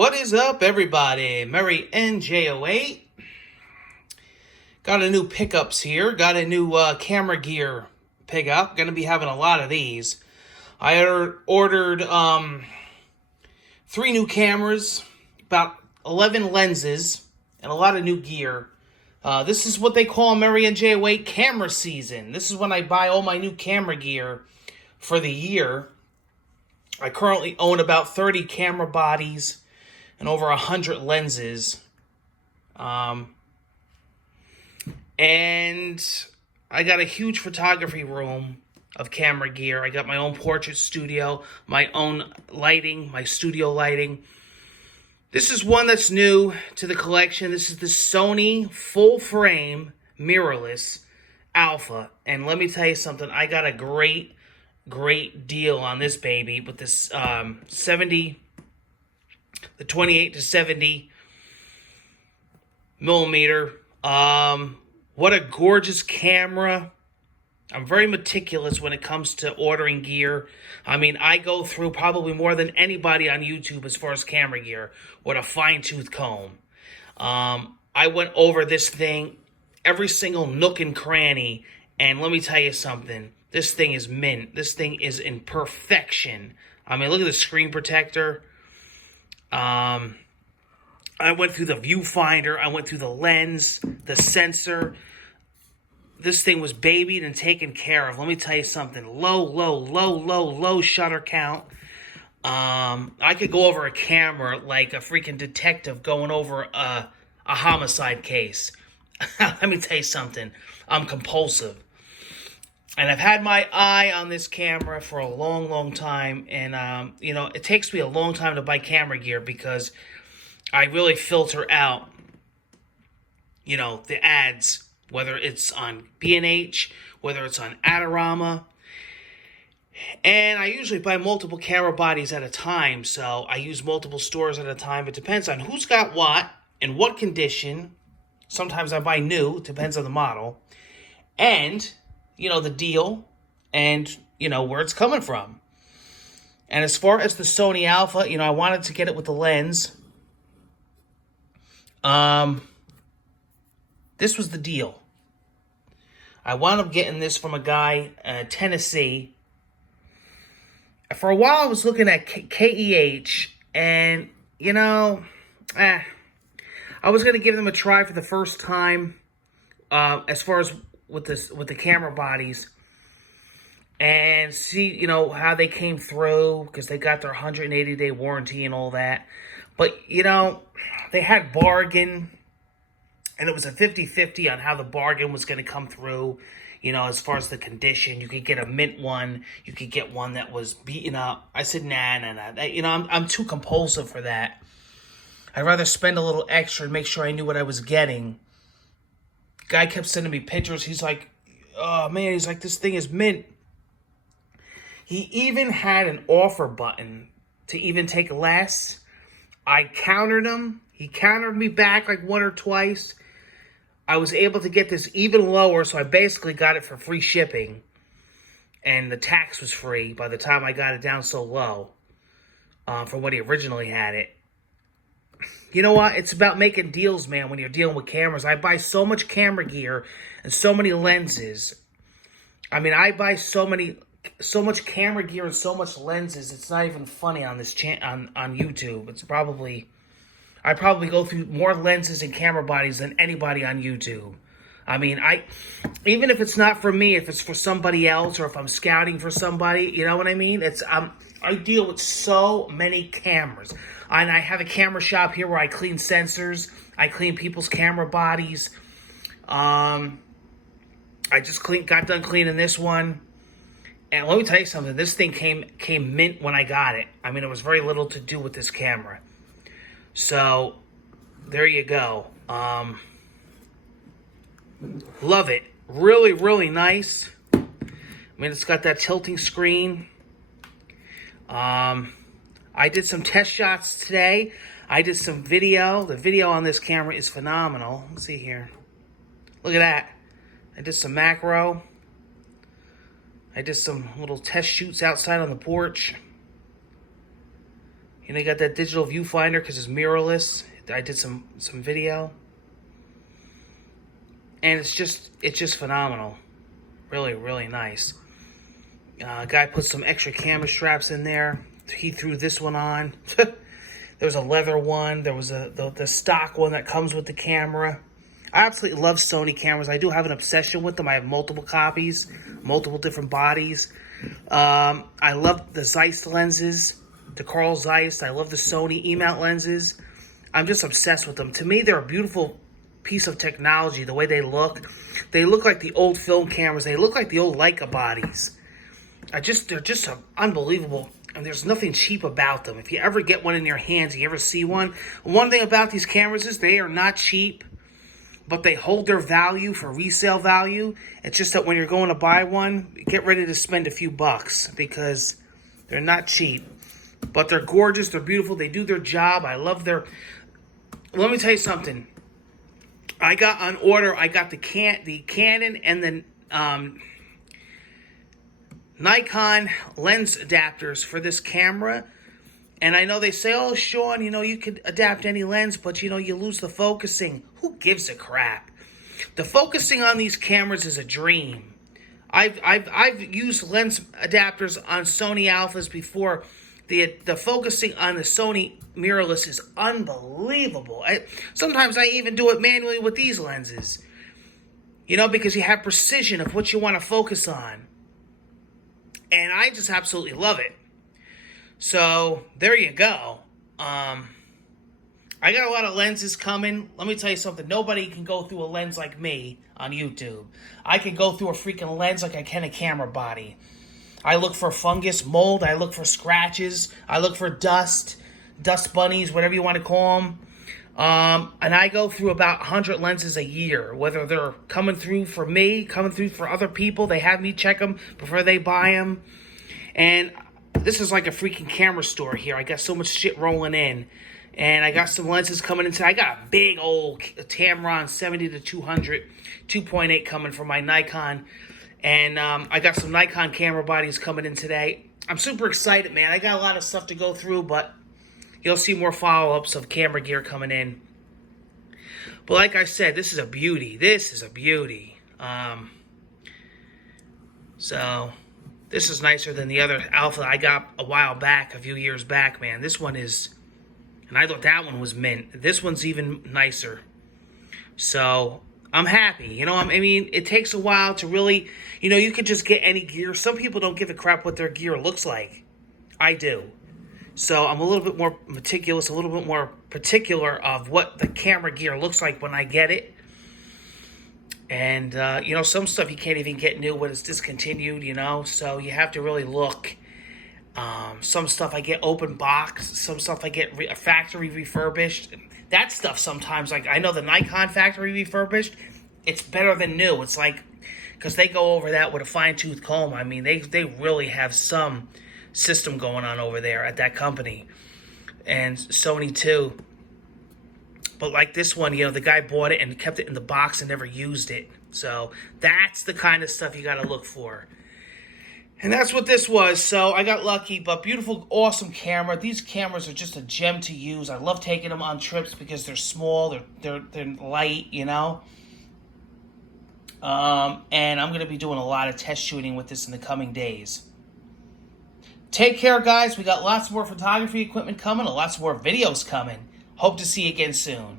What is up, everybody? Merry NJ08. Got a new pickups here. Got a new camera gear pickup. Gonna be having a lot of these. I ordered 3 new cameras, about 11 lenses, and a lot of new gear. This is what they call Merry NJ08 camera season. This is when I buy all my new camera gear for the year. I currently own about 30 camera bodies and over 100 lenses. And I got a huge photography room of camera gear. I got my own portrait studio, my own lighting, my studio lighting. This is one that's new to the collection. This is the Sony full-frame mirrorless alpha. And let me tell you something. I got a great deal on this baby with this the 28 to 70 millimeter. What a gorgeous camera. I'm very meticulous when it comes to ordering gear. I mean, I go through probably more than anybody on YouTube as far as camera gear with a fine-tooth comb. I went over this thing, every single nook and cranny, and let me tell you something. This thing is mint. This thing is in perfection. I mean, look at the screen protector. I went through the viewfinder. I went through the lens, the sensor. This thing was babied and taken care of. Let me tell you something. Low shutter count. I could go over a camera like a freaking detective going over a homicide case. Let me tell you something. I'm compulsive. And I've had my eye on this camera for a long time. And, you know, it takes me a long time to buy camera gear because I really filter out, you know, the ads, whether it's on B&H, whether it's on Adorama. And I usually buy multiple camera bodies at a time, so I use multiple stores at a time. It depends on who's got what, in what condition. Sometimes I buy new, it depends on the model. And, you know, the deal and, you know, where it's coming from. And as far as the Sony Alpha, you know, I wanted to get it with the lens. This was the deal. I wound up getting this from a guy in Tennessee. For a while, I was looking at KEH, and, you know, I was going to give them a try for the first time, as far as with the camera bodies, and see, you know, how they came through, because they got their 180-day warranty and all that. But, you know, they had bargain, and it was a 50-50 on how the bargain was going to come through, you know, as far as the condition. You could get a mint one. You could get one that was beaten up. I said, nah. You know, I'm too compulsive for that. I'd rather spend a little extra and make sure I knew what I was getting. Guy kept sending me pictures. He's like, oh, man, he's like, this thing is mint. He even had an offer button to even take less. I countered him. He countered me back like one or twice. I was able to get this even lower, so I basically got it for free shipping. And the tax was free by the time I got it down so low from what he originally had it. You know what? It's about making deals, man, when you're dealing with cameras. I buy so much camera gear and so many lenses. I mean, I buy so much camera gear and so much lenses. It's not even funny on this on YouTube. It's probably... I probably go through more lenses and camera bodies than anybody on YouTube. I mean, even if it's not for me, if it's for somebody else or if I'm scouting for somebody, you know what I mean? It's I deal with so many cameras. And I have a camera shop here where I clean sensors. I clean people's camera bodies. I just got done cleaning this one. And let me tell you something. This thing came mint when I got it. I mean, it was very little to do with this camera. So, there you go. Love it. Really nice. I mean, it's got that tilting screen. I did some test shots today. I did some video. The video on this camera is phenomenal. Let's see here. Look at that. I did some macro. I did some little test shoots outside on the porch. You know, you got that digital viewfinder because it's mirrorless. I did some video. And it's just phenomenal. Really, really nice. Guy put some extra camera straps in there. He threw this one on. There was a leather one. There was the stock one that comes with the camera. I absolutely love Sony cameras. I do have an obsession with them. I have multiple copies, multiple different bodies. I love the Zeiss lenses, the Carl Zeiss. I love the Sony E-mount lenses. I'm just obsessed with them. To me, they're a beautiful piece of technology. The way they look like the old film cameras. They look like the old Leica bodies. They're just unbelievable. And there's nothing cheap about them. If you ever get one in your hands, you ever see one, one thing about these cameras is they are not cheap, but they hold their value for resale value. It's just that when you're going to buy one, get ready to spend a few bucks because they're not cheap. But they're gorgeous, they're beautiful, they do their job. I love their... Let me tell you something. I got on order, I got the Canon and the Nikon lens adapters for this camera. And I know they say, oh, Sean, you know, you could adapt any lens, but, you know, you lose the focusing. Who gives a crap? The focusing on these cameras is a dream. I've used lens adapters on Sony Alphas before. The focusing on the Sony Mirrorless is unbelievable. Sometimes I even do it manually with these lenses. You know, because you have precision of what you want to focus on. And I just absolutely love it. So, there you go. I got a lot of lenses coming. Let me tell you something. Nobody can go through a lens like me on YouTube. I can go through a freaking lens like I can a camera body. I look for fungus, mold. I look for scratches. I look for dust bunnies, whatever you want to call them. And I go through about 100 lenses a year, whether they're coming through for me, coming through for other people. They have me check them before they buy them. And this is like a freaking camera store here. I got so much shit rolling in. And I got some lenses coming in today. I got a big old Tamron 70 to 200, 2.8 coming from my Nikon. And I got some Nikon camera bodies coming in today. I'm super excited, man. I got a lot of stuff to go through, but you'll see more follow-ups of camera gear coming in. But like I said, this is a beauty. This is a beauty. So this is nicer than the other Alpha I got a while back, a few years back, man. This one is, and I thought that one was mint. This one's even nicer. So I'm happy. You know, I mean, it takes a while to really, you know, you could just get any gear. Some people don't give a crap what their gear looks like. I do. So I'm a little bit more meticulous, a little bit more particular of what the camera gear looks like when I get it. And, you know, some stuff you can't even get new when it's discontinued, you know. So you have to really look. Some stuff I get open box. Some stuff I get factory refurbished. That stuff sometimes, like I know the Nikon factory refurbished, it's better than new. It's like, because they go over that with a fine-tooth comb. I mean, they really have some system going on over there at that company. And Sony too. But like this one, you know, the guy bought it and kept it in the box and never used it. So that's the kind of stuff you got to look for. And that's what this was. So I got lucky, but beautiful, awesome camera. These cameras are just a gem to use. I love taking them on trips because they're small, they're light, you know. And I'm going to be doing a lot of test shooting with this in the coming days. Take care, guys. We got lots more photography equipment coming and lots more videos coming. Hope to see you again soon.